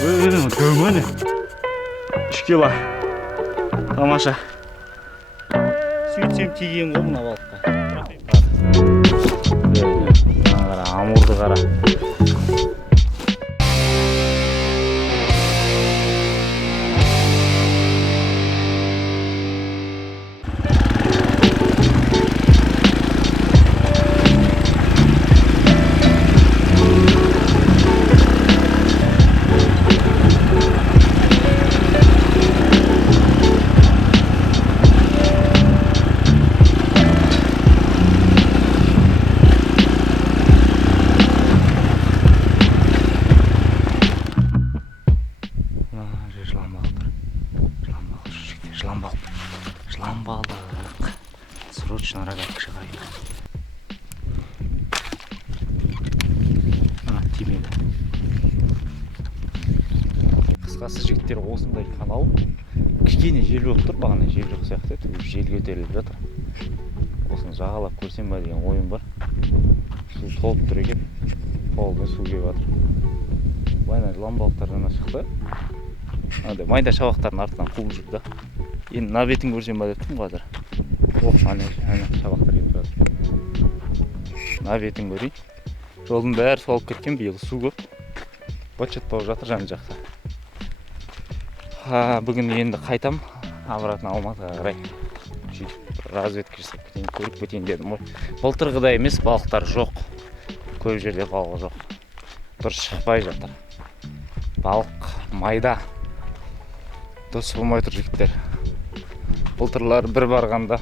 Міне 3 кило. Тамаша. Сөйтсем тиген ғой мына балыққа. Қара, амурды қара. Жылан балық. Срочно рогатка шығарайық. Тимеді. Қысқасы жігіттер осындай канал. Кішкене жел болып тұр, бағана жел жоқ сияқты еді. Жел көтеріліп жатыр. Осыны жағалап көрсем ба деген ойым бар. Су толып тұр екен. Қолда су келіп жатыр. Байна жылан балықтар жаңа шықты. Майда шабақтардың артынан қуып жүрді. Енді мына бетін көрсем ба деп тұрмын қазір. Ана шабақтар кетіп жатыр. Мына бетін көрейін. Жолдың бәрі суалып кеткен, биыл су көп. Бачат болып жатыр жан жақта. Бүгін енді қайтам, обратно Алматыға қарай. Разведка жасап кетейін, көріп кетейін дедім. Былтырғыдай емес, балықтар жоқ. Көп жерде балық жоқ. Дұрыс шықпай жатыр. Балық майда. Дұрыс болмай тұр жігіттер. Былтырлар бір барғанда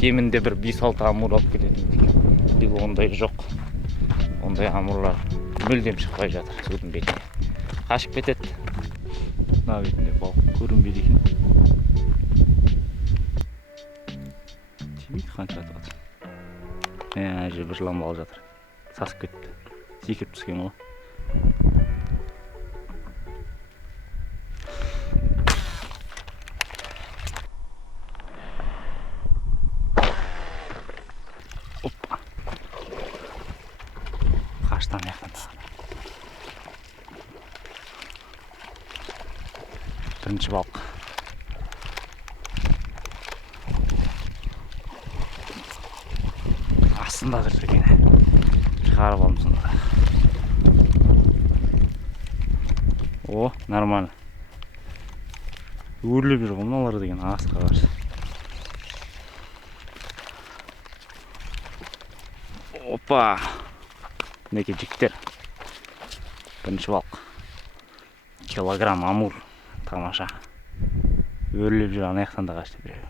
кемінде бір 5-6 амур алып кететін. Биыл ондай жоқ. Ондай амурлар мүлдем шықпай жатыр судың бетіне. Қашып кетеді. Мына бетінде балық көрінбейді екен. Тимейді қанша атып жатыр. Ана жерде бір жылан балық жатыр. Сасып кетті. Секіріп түскен ғой. Қаштан яқтан тағады. Бірінші балық. Астында тұр екен. Шығарып алдым сонда. О, нормально. Өрлеп жүр ғой мыналар деген ағысқа қарсы. Опа! Мінекей жігіттер. Бірінші балық. Килограмм амур. Тамаша. Өрлеп жүр, ана жақтан да қашты біреу.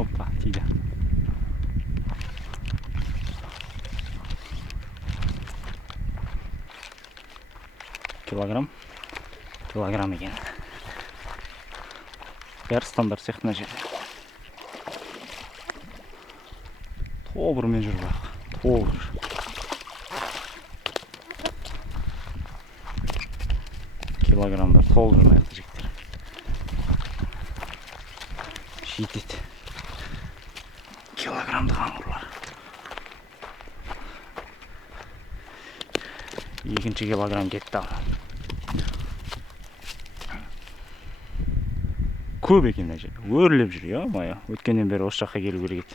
Опа, тиді. Килограмм екен. Бәрі стандарт сияқты мына жерде. Тобырмен жүр бірақ. Тобыр. Килограммдар толып жүр маяқты жігіттер. Жетеді. Килограммдық амурлар. Екінші килограмм кетті ал. Көп екен мына жерде. Өрлеп жүр, я мая. Өткеннен бері осы жаққа келу керек еді.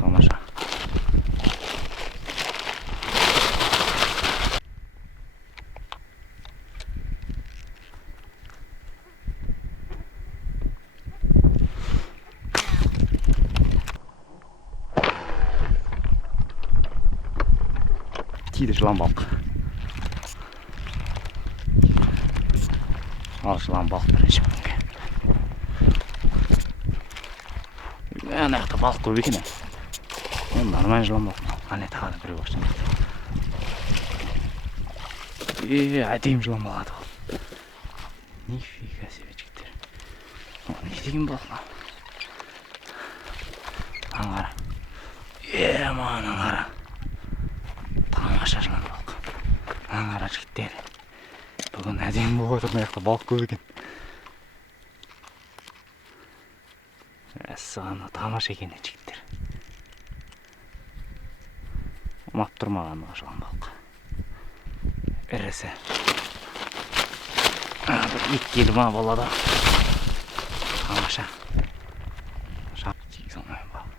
Тамаша. Тиді жылан балық. Ал жылан балық бірінші күнге. Ана жақта балық көп екен. Нормально жылан балық. Ана тағады біреу башын. Әдейім жылан балық атып алды. Нифига себе жігіттер. Не деген балық мынау? Аңғара. Маған аңғара. Тамаша жылан балық. Аңғара жігіттер. Бүгін әдемі болып отыр, мына жақта балық көп екен. Мәссаған, тамаша екен жігіттер. Ұнап тұрмаған жылан балық. Ірісі. Бір 2 келі ма болады. Тамаша. Шап тигіз алмайын балық.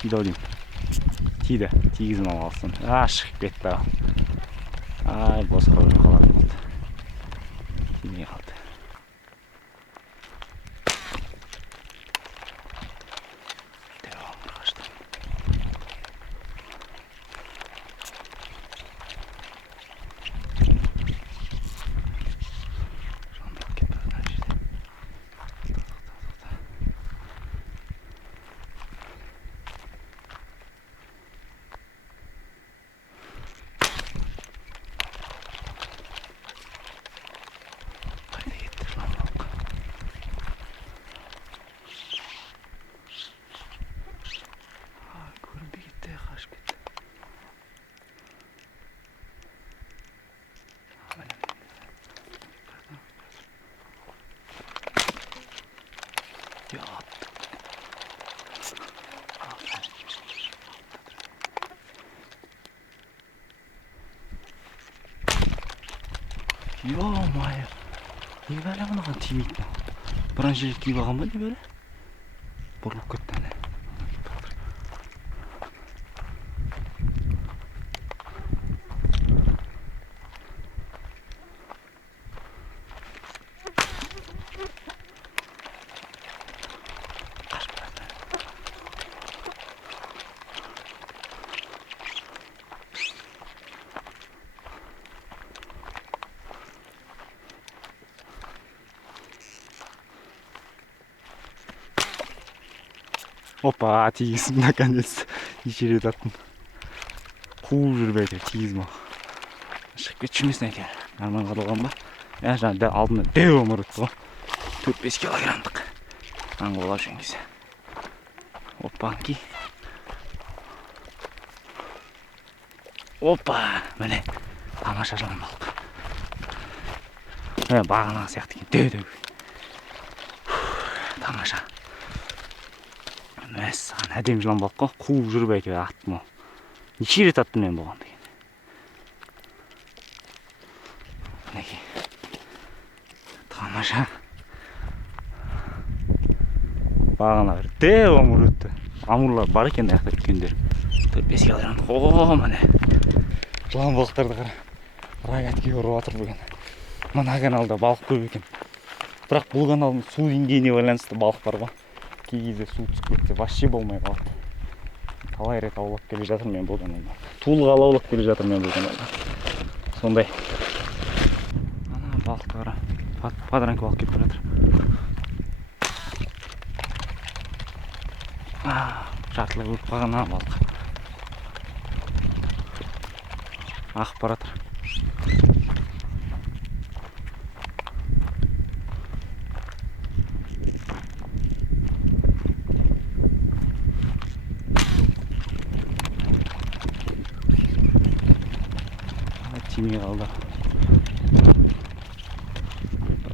Тиді ау деймін. Тиді. Тигізім алғалсын. Шығып кетті. Ай, босқа өліп қалатын болды. Тимей қалды. Ё-моё, не бәлі мұнаған тимейді. Біран жерге тиіп алған ба, не бәлі? Бұрылып кетті әне. Опа, тигізім наконец неше рет аттым. Қуып жүріп әйтеуір тигізім ау. Шығып кетшімесін әйтеуір. Арман қалған ба? Жаңа алдында дәу омыр өтті ғой. 4-5 килограммдық. Аңғола жүрген кезде. Опанки. Опа, міне. Тамаша жылан балық. Бағанағы сияқты екен. Дәу. Тамаша. Мәссаған, әдем жылан балық қой. Қуып жүріп әйтеуір аттым ау. Неше рет аттым мен бұған деген. Мінекей. Тамаша. Бағана бір дәу амур өтті. Амурлар бар екен аяқта үлкендер. 4-5 килограмм. О, міне. Жылан балықтарды қара. Рогатки ұрып жатыр бүгін. Мына каналда балық көп екен. Бірақ бұл каналдың су деңгейіне байланысты балық бар ғой. Кей кезде су түсіп кетсе вообще болмай қалады. Талай рет аулап келе жатыр мен бұл каналда. Туылғалы аулап келе жатыр мен бұл каналда. Сондай. Ана балықтары. Подранка балық кетіп жатыр. Жартылай өліп қалған балық. Ағып бара жатыр. Тимей қалды.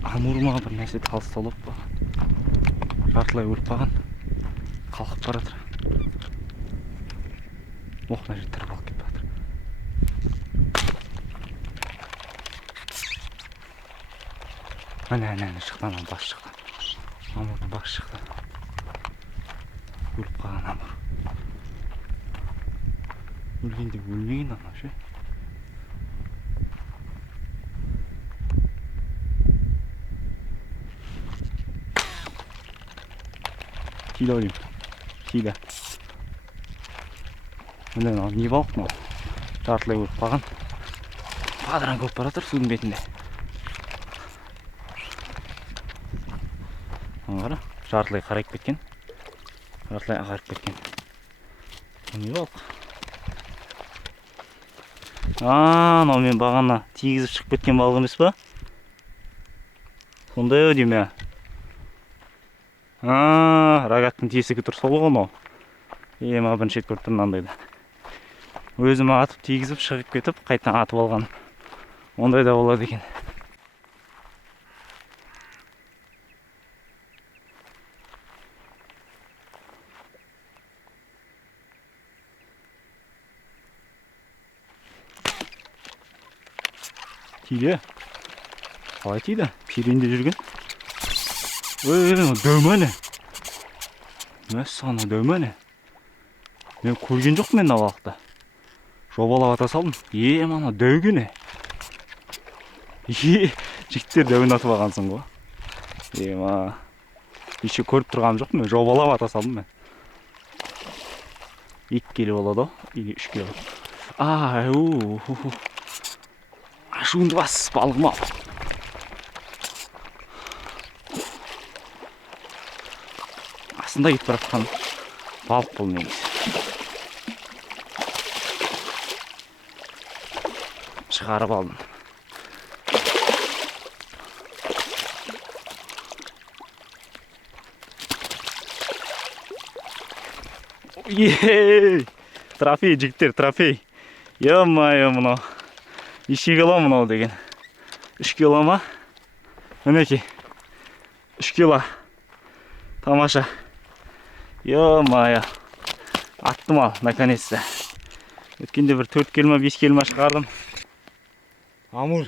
Амур ма бір нәрсе талысталып па. Жартылай өліп қалған. Қалқып бара жатыр. Мына жерде тірі қалып кетіп жатыр. Әне шықты, ана бас шықты. Амурдың бас шықты. Өліп қалған амур. Өлгенде өлмеген ана ше. Тиді ау деймін. Тиді. Міне не балық ма? Жартылай өліп қалған. Падыран көп бара жатыр судың бетінде. Қара, жартылай қарайып кеткен. Жартылай ағарып кеткен. Не балық? Мынау мен бағана тигізіп шығып кеткен балық емес па? Сондай ау деймін. Рогаттың тесігі тұр сол ғой мынау. Ма бірінші рет көріп тұрмын мынандайды. Өзім атып тигізіп шығып кетіп, қайтадан атып алған. Ондай да болады екен. тиді. Қалай тиді? Тереңде жүрген. Дөмәне. Мәссана дөмәне. Мен көрген жоқ мен балықты. Жобалап ата салдым. Мана дөгіне. Жігіттер дөуін атып алғансың ғой. Ма. Еще көріп тұрғаным жоқ мен. Жобалап ата салдым мен. 2 келі болады, или 3 келі. Ашуынды бас балығым ал. Астында кетіп бара жатқан балық бұл негізі. Шығарып алдым. Трофей, жігіттер, трофей. Е-мое, мынау. 2 кило мынау деген. 3 кило ма? Мінеки. 3 кило. Тамаша. Е-мое. Аттым ал, наконец-то. Өткенде бір 4 келма, 5 келма шығардым. Амур.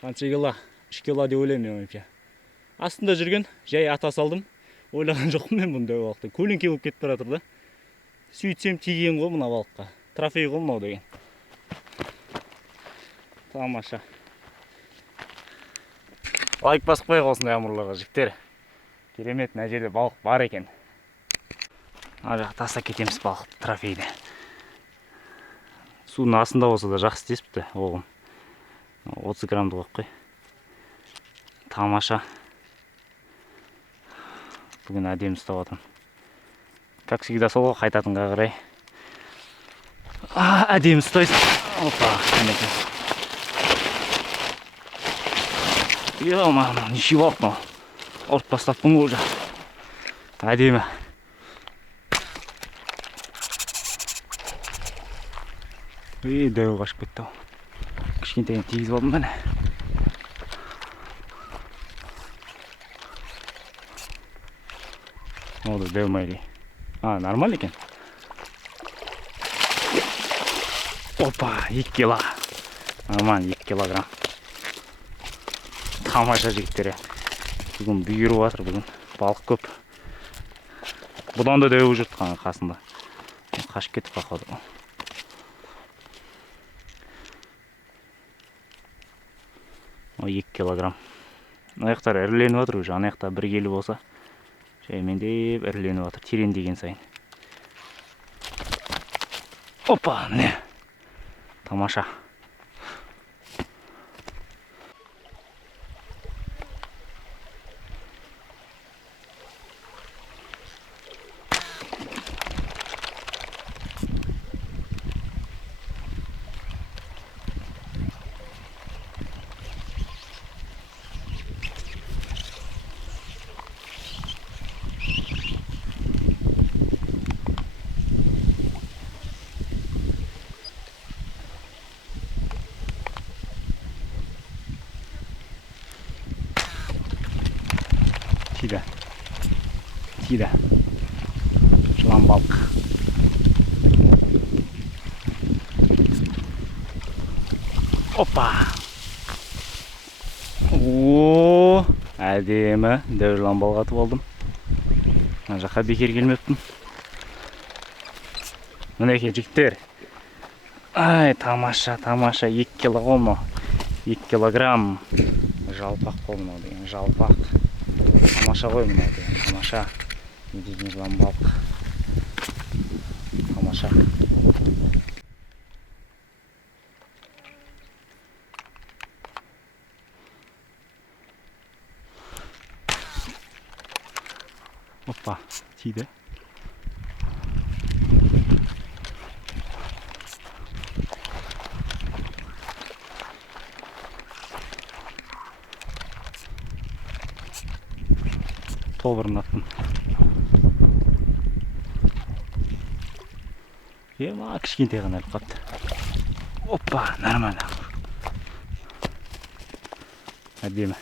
Қанша кило? 3 кило деп ойлаймын меніңше. Астында жүрген, жай ата салдым. Ойлаған жоқпын мен бұндай балықты. Көлеңке болып кетіп бара жатыр да. Сөйтсем тиген ғой мына балыққа. Трофей ғой мынау деген. Тамаша. Лайк басып қойық осындай амурларға жігіттер. Керемет, мына жерде балық бар екен. Ар жаққа тастап кетеміз балықты, трофейді. Судың астында болса да жақсы тесіпті оғым. 30 граммды қойып қой. Тамаша. Бүгін әдемі ұстап отырмын. Как всегда сол ғой, қайтатынға қарай. Әдемі ұстайсың. Опа, әнеке. Е-мама, неше балық мынау. Ұрып бастаппын ғой уже. Әдемі. Дәу қашып кетті. Кішкентайын тигізіп алдым мәне. Oldu dövmeli. Normal ekan. Опа, 2 кило. Aman 2 kilogram. Тамаша жігіттер. Бүгін бұйырып жатыр бүгін. Балық көп. Бұдан да дөу жұртқан қасында. Қашып кетіп қалды. 2 килограмм. Аяқтар іріленіп жатыр уже. Аяқта 1 келі болса. Жаймендеп іріленіп жатыр. Терен деген сайын. Опа, міне. Тамаша. Тиді. Жылан балық. Опа. О, әдемі. Дәу жылан балық атып алдым. Мына жаққа бекер келмеппін. Мінекей жігіттер. Ай, тамаша, тамаша. 2 килограмм. 2 килограмм. Жалпақ қой мынау деген, жалпақ. Тамаша ғой мынау деген, тамаша. Не деген жылан балық. Тамаша. Опа, тиді. Тобырын аттым. Ема, кішкентай ғана іліп қапты. Опа, нормально. Әдемі.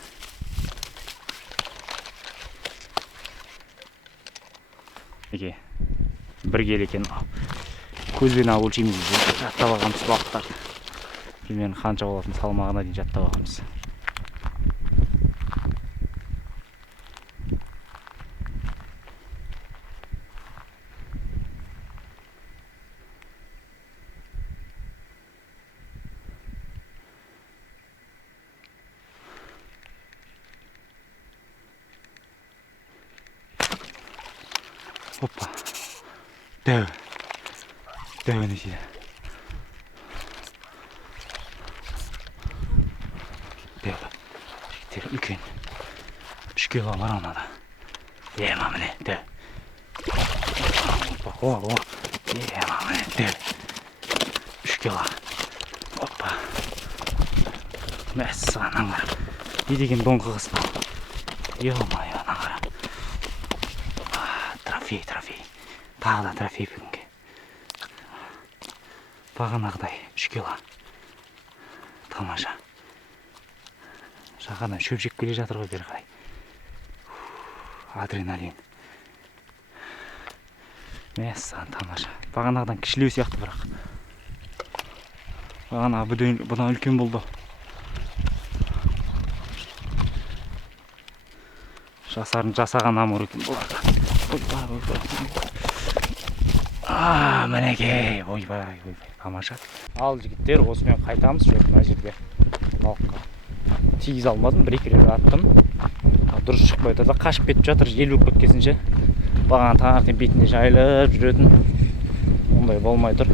Еке, бір кел екен. Көзбен өлшейміз. Жаттап алғанбыз балықтарды. Кеменің қанша болатын салмағына дейін жаттап алғанбыз. Hoppa. Dev. Devin içine. Dev. Dev үлкен. 3 kilo var ona da. Yemem ne. Dev. Hoppa. Hoppa. Yemem ne. Dev. 3 kilo. Hoppa. Мәссаған аңғара. Не деген доңқы қыз. Ё-моё, аңғара. Трофей. Тағы да трофей бүгінге. Бағанағыдай 3 кило. Тамаша. Жағадан шөп жеп келе жатыр ғой бері қарай. Адреналин. Мәссаған тамаша. Бағанағыдан кішілеу сияқты бірақ. Бағанағы бұдан үлкен болды. Жасаған амыр екен бұларда. Мінекей, ойбай, тамаша. Ал жігіттер, осымен қайтамыз. Жоқ, мына жерге балыққа тигіз алмадым, бір-екі рет аттым. Дұрыс шықпай тұрды, қашып кетіп жатыр, жел болып кеткесінше. Бағана таңертең бетінде жайылып жүретін. Ондай болмай тұр.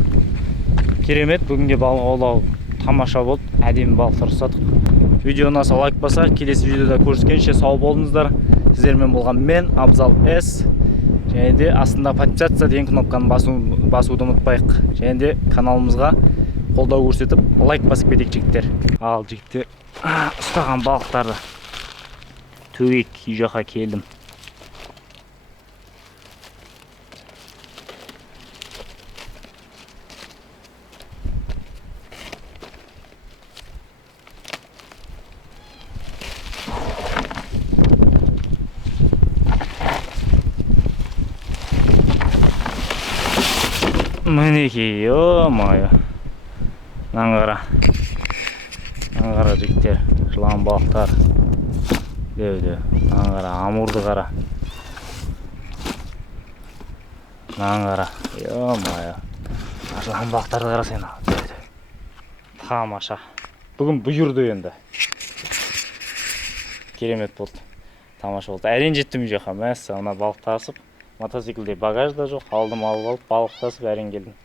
Керемет, бүгінге балық аулау тамаша болды. Әдемі балықтар ұстадық. Видео ұнаса лайк басар, келесі видеода көріскенше сау болыңыздар. Сіздермен болған мен, Абзал С. Және де астында подписаться деген кнопканы басуды ұмытпайық. Және де каналымызға қолдау көрсетіп, лайк басып кетейік жігіттер. Ал жігіттер, ұстаған балықтарды төгейік, үй жаққа келдім. Мінекей, ё-моё. Аңғара жігіттер, жылан балықтар. Деу. Аңғара, амурды қара. Аңғара, ё-моё. Жылан балықтарды қарасайын. Тамаша. Бүгін бұйырды енді. Керемет болды. Тамаша болды. Әрен жеттім үй жаққа. Мәссаған, балық тасып. Мотоциклде багаж да жоқ. Алдым алып алып, балық тасып әрен келдім.